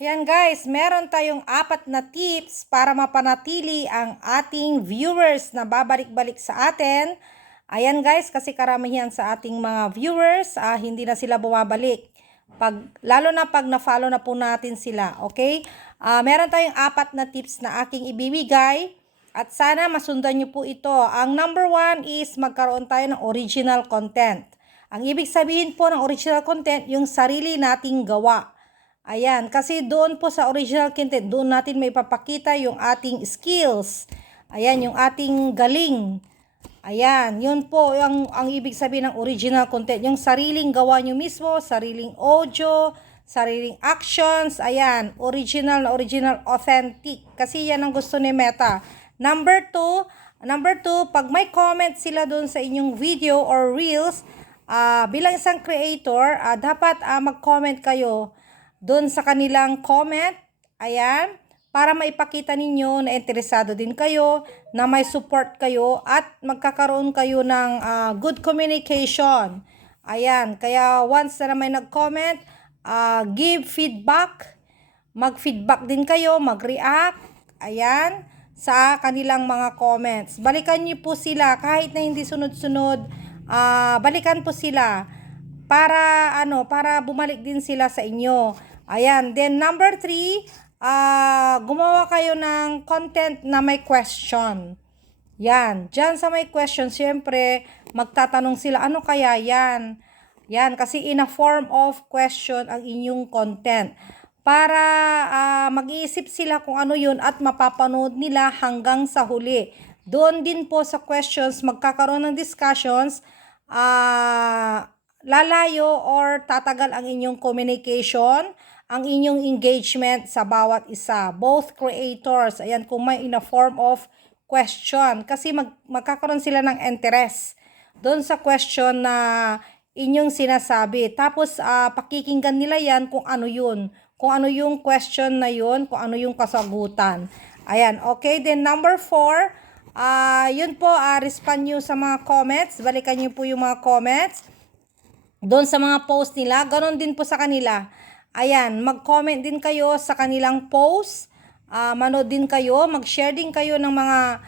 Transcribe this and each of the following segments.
Ayan guys, meron tayong 4 na tips para mapanatili ang ating viewers na babalik-balik sa atin. Ayan guys, kasi karamihan sa ating mga viewers, hindi na sila bumabalik. Lalo na pag na-follow na po natin sila, okay? Meron tayong 4 na tips na aking ibibigay at sana masundan nyo po ito. Ang number 1 is magkaroon tayo ng original content. Ang ibig sabihin po ng original content, yung sarili nating gawa. Ayan, kasi doon po sa original content, doon natin may papakita yung ating skills. Ayan, yung ating galing. Ayan, yun po ang ibig sabihin ng original content. Yung sariling gawa nyo mismo, sariling audio, sariling actions. Ayan, original, authentic. Kasi yan ang gusto ni Meta. Number two, pag may comment sila doon sa inyong video or reels, bilang isang creator, dapat mag-comment kayo doon sa kanilang comment, ayan, para maipakita ninyo na interesado din kayo, na may support kayo, at magkakaroon kayo ng good communication. Ayan, kaya once na may nag-comment, give feedback, mag-feedback din kayo, mag-react, ayan, sa kanilang mga comments. Balikan niyo po sila, kahit na hindi sunod-sunod, balikan po sila, para bumalik din sila sa inyo. Ayan, then number 3, gumawa kayo ng content na may question. Yan, dyan sa may question, siyempre, magtatanong sila, ano kaya yan? Yan, kasi in a form of question ang inyong content. Para mag-iisip sila kung ano yun at mapapanood nila hanggang sa huli. Doon din po sa questions, magkakaroon ng discussions, lalayo or tatagal ang inyong communication, ang inyong engagement sa bawat isa, both creators. Ayan, kung may in a form of question, kasi magkakaroon sila ng interest doon sa question na inyong sinasabi. Tapos pakikinggan nila yan kung ano yun, kung ano yung question na yun, kung ano yung kasagutan. Ayan, okay. Then number 4, yun po, respond nyo sa mga comments, balikan nyo po yung mga comments doon sa mga post nila. Ganon din po sa kanila. Ayan, mag-comment din kayo sa kanilang post, manood din kayo, mag-share din kayo ng mga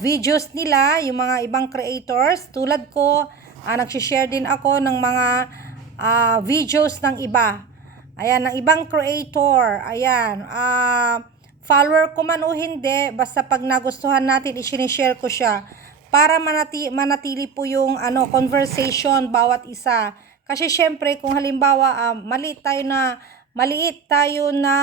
videos nila, yung mga ibang creators. Tulad ko, nag-share din ako ng mga videos ng iba. Ayan, ng ibang creator. Ayan, follower ko man o hindi, basta pag nagustuhan natin, i-share ko siya para manatili po yung conversation bawat isa. Kasi syempre kung halimbawa maliit tayo na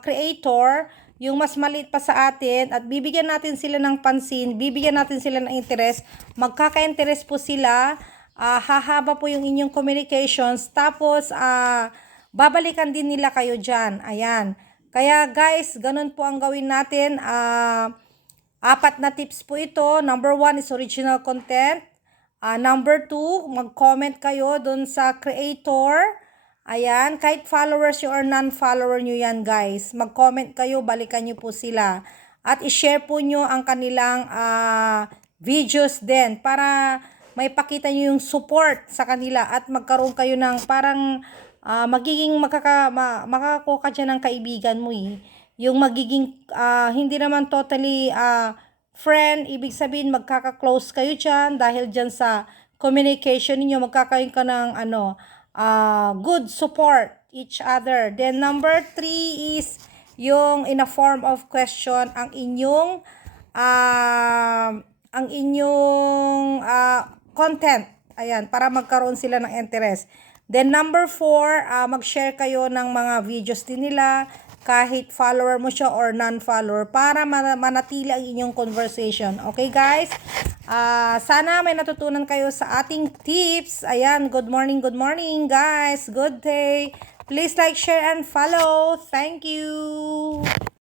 creator, yung mas maliit pa sa atin, at bibigyan natin sila ng pansin, bibigyan natin sila ng interest, magkaka-interest po sila, hahaba po yung inyong communications, tapos babalikan din nila kayo dyan. Ayan. Kaya guys, ganun po ang gawin natin. 4 na tips po ito. Number 1 is original content. Number 2, mag-comment kayo dun sa creator. Ayan, kahit followers nyo or non-follower nyo yan guys. Mag-comment kayo, balikan nyo po sila. At i-share po nyo ang kanilang videos din para may pakita nyo yung support sa kanila at magkaroon kayo ng parang magiging makakakuha ka dyan ng kaibigan mo eh. Yung magiging hindi naman totally friend, ibig sabihin magkaka-close kayo dyan dahil dyan sa communication ninyo, magkakaroon ka ng good support each other. Then number 3 is yung in a form of question ang inyong content. Ayan, para magkaroon sila ng interest. Then number 4, mag-share kayo ng mga videos din nila, kahit follower mo siya or non-follower, para manatili ang inyong conversation. Okay guys? Sana may natutunan kayo sa ating tips. Ayan, good morning guys. Good day. Please like, share, and follow. Thank you.